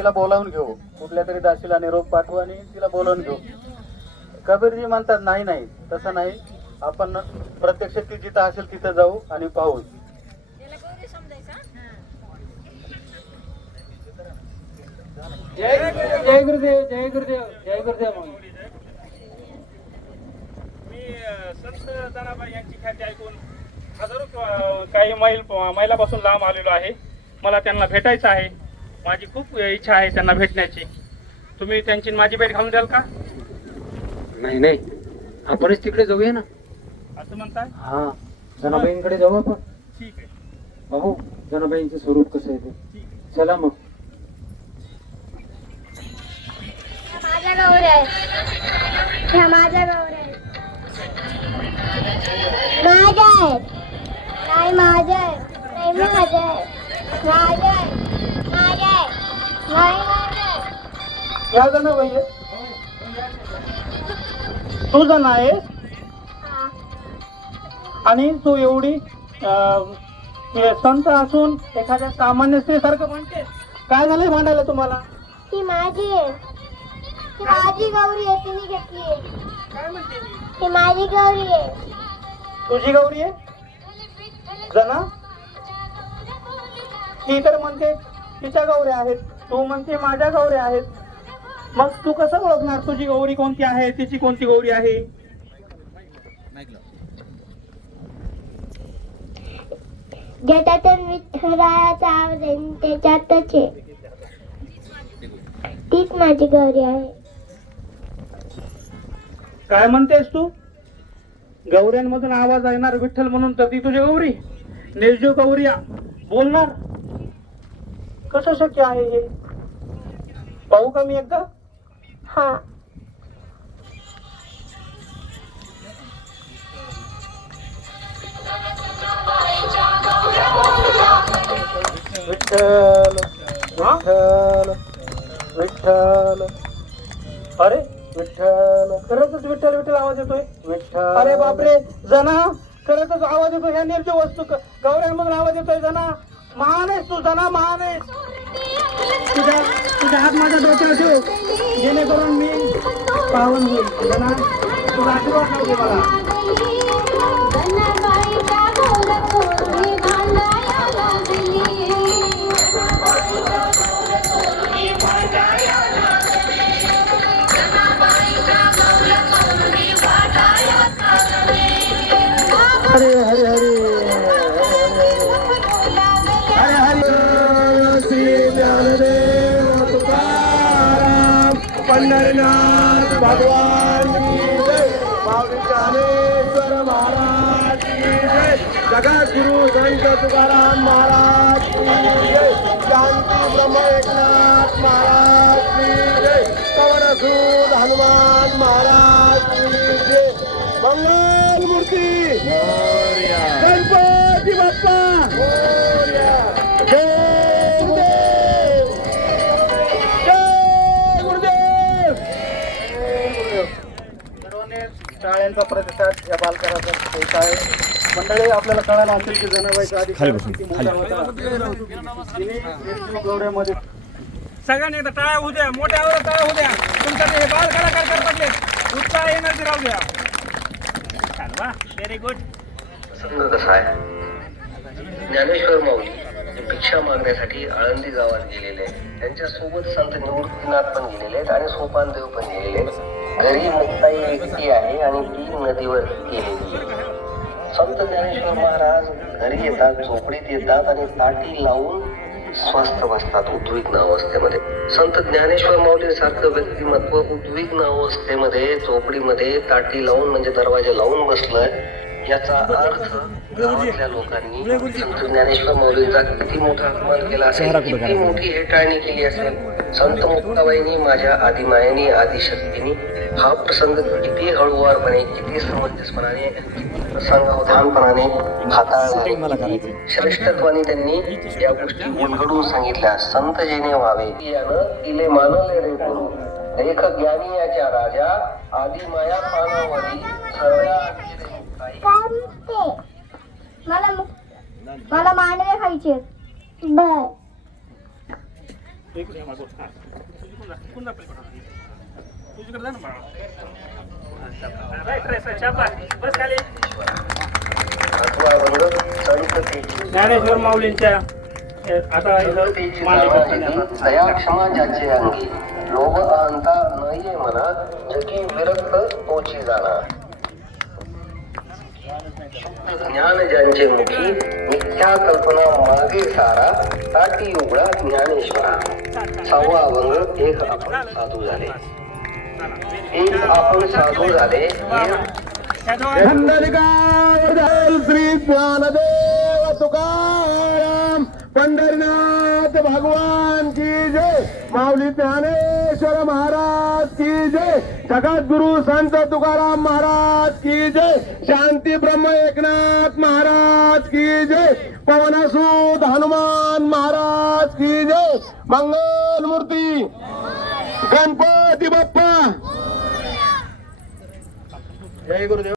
तिला बोलावून घेऊ, कुठल्या तरी दासीला निरोप पाठवू आणि तिला बोलावून घेऊ. कबीरजी म्हणतात नाही नाही, तसं नाही, आपण प्रत्यक्ष ती जिथं असेल तिथं जाऊ आणि पाहू. जय गुरुदेव, जय गुरुदेव, जय गुरुदेव. मी संत जनाबाई यांची ख्याती ऐकून हजारो किंवा काही मैलापासून लांब आलेलो आहे. मला त्यांना भेटायचं आहे. माझी खूप इच्छा आहे त्यांना भेटण्याची. तुम्ही त्यांची माझी भेट घालून द्याल का? नाही नाही, आपणच तिकडे जाऊया ना. असं म्हणताय? हा, जनाबाईंकडे जाऊ आपण. ठीक आहे. बघू जनाबाईंचं स्वरूप कसं आहे ते. ठीक आहे. चला मग. माझ्या गौऱ्या आहेत, ह्या माझ्या गौऱ्या आहेत. माझ्या आहेत, नाही माझ्या आहेत, नाही माझ्या आहेत, माझ्या आहेत, माझ्या आहेत, नाही माझ्या आहेत. या जनाबाई आहे. तू जण आहेस हा. आणि तू एवढी संत असून एखाद्या सामान्य स्त्रीसारखं म्हणते. काय झालंय भांडायला तुम्हाला? ती माझी आहे, ती माझी गौरी आहे, तिने घेतली आहे. काय म्हणते मी? ती माझी गौरी आहे. तुझी गौरी आहे जना? ती तर म्हणते तिच्या गौऱ्या आहेत, तू म्हणते माझ्या गौऱ्या आहेत. मग तू कसं ओळखणार तुझी गौरी कोणती आहे, तिची कोणती गौरी आहे? ज्याच्यातून विठ्ठलाचा आवाज आहे त्याच्यातच आहे, तीच माझी गौरी आहे. काय म्हणतेस तू? गौऱ्यांमधून आवाज येणार विठ्ठल म्हणून, तर ती तुझी गौरी? निर्जीव गौरी बोलणार कसं शक्य आहे हे? पाहू का मी एकदा? हा. विठ्ठल विठ्ठल विठ्ठल. अरे विठ्ठल, खरंच विठ्ठल विठ्ठल आवाज येतोय. विठ्ठल. अरे बापरे जना, खरंच आवाज येतोय. ह्या निर्जीव वस्तू गौऱ्यांमधून आवाज येतोय. जना महान आहेस तू, जना महान आहेस. तुझ्या हात माझ्या डोक्यावर ठेव, जेणेकरून मी पावन होईल. जना तुझा आशीर्वाद लावते मला. हरे हरे हरे हरे हरे. श्री ज्ञानदेव तुकाराम पंढरीनाथ भगवान की जय. माऊली ज्ञानेश्वर महाराज की जय. जगद्गुरु संत तुकाराम महाराज की जय. शांती ब्रह्म एकनाथ महाराज की जय. पवनसूत हनुमान महाराज की जय. मंगल मूर्ती गणपती बाप्पा. जय गुरुदेव, जय गुरुदेव. सर्वांनी टाळ्यांचा प्रतिसाद या बालकाराचा होत आहे. मंडळी, आपल्याला कळालं असेल की जनाबाईचा आधी किती मोठा होता. तिने गौऱ्यामध्ये सगळ्यांनी एकदा टाळ्या होऊ द्या, मोठ्या आवाजात टाळ्या होऊ द्या. तुमच्याकडे हे बाल कलाकार करतात, उत्साह एनर्जी राहू द्या. Very good. प्रसंग कसा आहे? ज्ञानेश्वर माऊली भिक्षा मागण्यासाठी आळंदी गावात गेलेले आहेत. त्यांच्या सोबत संत निवृत्तीनाथ पण गेलेले आहेत आणि सोपानदेव पण गेलेले आहेत. घरी मुक्ताई व्यक्ती आहे आणि ती नदीवर गेलेली आहे. संत ज्ञानेश्वर महाराज घरी येतात, झोपडीत येतात आणि ताटी लावून स्वस्थ बसतात उद्विग्न अवस्थेमध्ये. संत ज्ञानेश्वर माऊली सारखं व्यक्तिमत्व उद्विग्न अवस्थेमध्ये झोपडीमध्ये ताटी लावून म्हणजे दरवाजा लावून बसलंय. याचा अर्थ गावातल्या लोकांनी संत ज्ञानेश्वर माऊलींचा किती मोठा अपमान केला असेल, किती मोठी हेटाळणी केली असेल. संत मुक्ताबाईंनी, माझ्या आदिमायेनी, आदिशक्तींनी हा प्रसंग किती हळूवारपणे, किती समंजसपणाने, प्रसंगावधानपणाने हाताळला. श्रेष्ठत्वाने त्यांनी या गोष्टी उलगडून सांगितल्या. संत जेणे व्हावे यानं तिले मानले रे गुरु. लेख ज्ञानी याच्या राजा, आदिमाया पानावरी सगळ्या काय म्हणते? मला मांडवे खायचे. बर. इकडे ये मागं. हा. तिकडून जा पलीकडे. तुझीकडे जा ना बाळा. राईट शाबास. बस खाली. आठवा अभंग संत तेजी. ज्ञानेश्वर माऊलींच्या आता इथं मांडणी करताना दया क्षमा ज्याचे अंगी लोभ अहंता न ये मना जगी विरक्त तोची जाणा. ज्ञान ज्यांचे मुखी मिथ्या कल्पना मागे सारा ताटी उघडा ज्ञानेश्वरा. सहावा अभंग एक आपण साधू झाले. एक आपण साधू झाले. श्री ज्ञानदेव तुकाराम पंढरीनाथ भगवान की जय. माऊली ज्ञानेश्वर महाराज की जय. जगद्गुरु संत तुकाराम महाराज की जय. शांती ब्रह्म एकनाथ महाराज की जय. पवनसूत हनुमान महाराज की जय. मंगल मूर्ती गणपती बाप्पा. जय गुरुदेव.